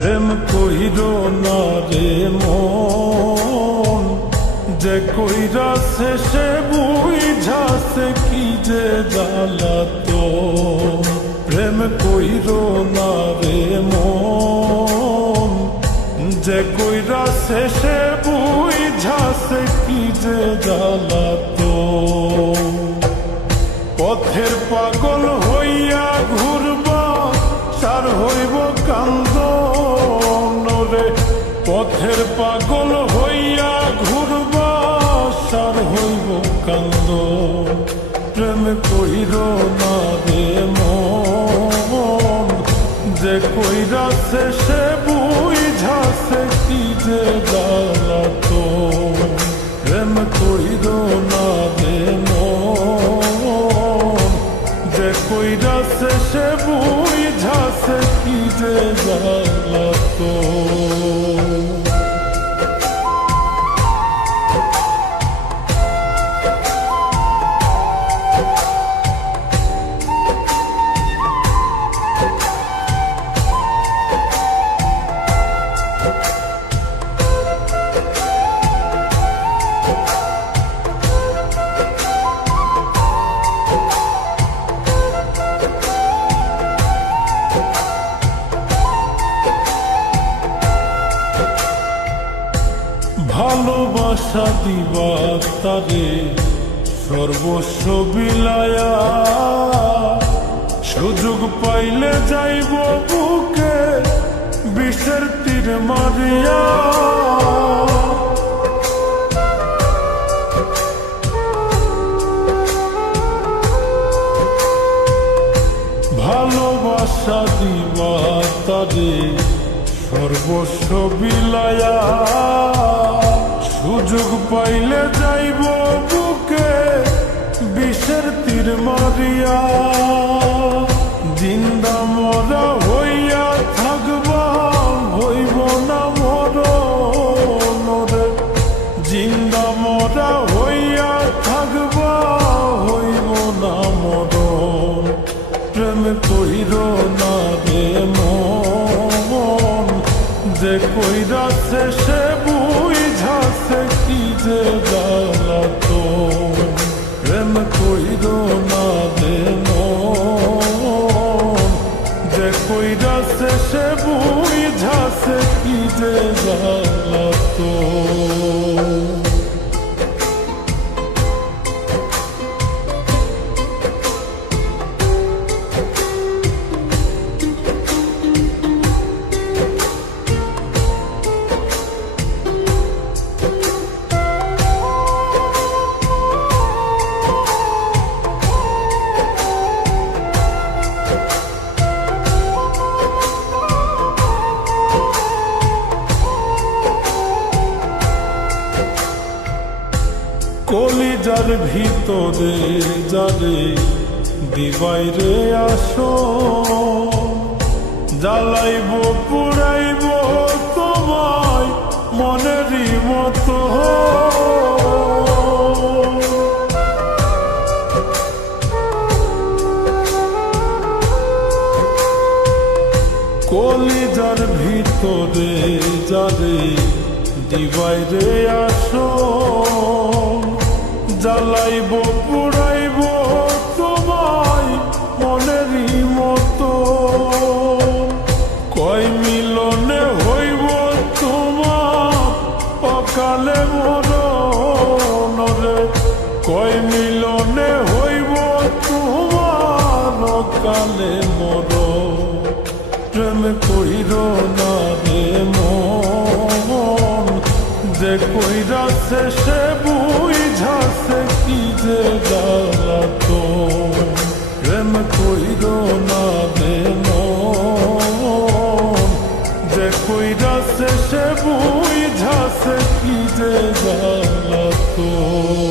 প্রেম কইরো না রে মন, যে কইরা শেষে বুঝাছে কি যে জ্বালাতন। প্রেম কইরো না রে মন, যে কইরা শেষে বুঝাছে কি যে জ্বালাতন। পথের পাগল হইয়া ঘুরবা সার হইব কান্দন রে। পথের পাগল হইয়া ঘুরবা সার হইব কান্দন। প্রেম কইরো না রে মন, যে কইরা শেষে বুঝাছে কি যে জ্বালাতন। প্রেম কইরো না রে মন, যে কইরা শেষে বুঝাছে কি যে জ্বালাতন। ভালোবাসা দিবা তারে সর্বস্ব বিলায়া, সুযোগ পাইলে যাইব বুকে বিষের তীর মারিয়া। ভালোবাসা দিবা তারে সর্বস্ব বিলায়া, সুযোগ পাইলে যাইব বুকে বিষের তীর মারিয়া। জিন্দা মরা হইয়া থাকবা হইব না মরণ রে। জিন্দা মরা হইয়া থাকবা হইব না মরণ। প্রেম কইরো না রে মন, যে কইরা শেষে বুঝাছে কি যে জ্বালাতন। প্রেম কইরো না রে মন, যে কইরা শেষে বুঝাছে কি যে জ্বালাতন। কলিজার ভিতরে যারে দিবাইরে আসো, জ্বালাইব পুরাইব তোমায় মনেরই মতো। কলিজার ভিতরে যারে দিবাইরে আসো, জ্বালাইব পুরাইব তোমায় মনেরই মতো। কয় মিলনে হইব তোমার অকালে মরণ রে। কয় মিলনে হইব তোমার অকালে মরণ। প্রেম কইরো না রে মন, যে কইরা শেষে বুঝাছে কি যে জ্বালাতন। প্রেম কইরো না রে মন, যে কইরা শেষে বুঝাছে কি যে জ্বালাতন।